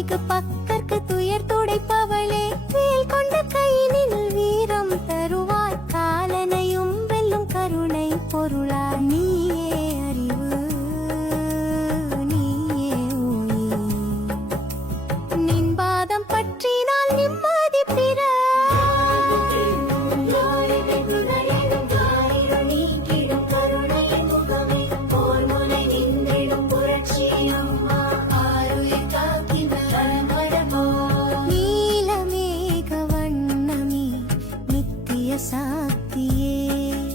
துணிக்கு பக்கற்கு துயர் துடைப்பவளே. வேல் கொண்ட கையினில் வீரம் தருவாய் காலனையும் வெல்லும் கருணை பொருளா நீயே அறிவு நீயே நின் பாதம் பற்றினால் साथ दिए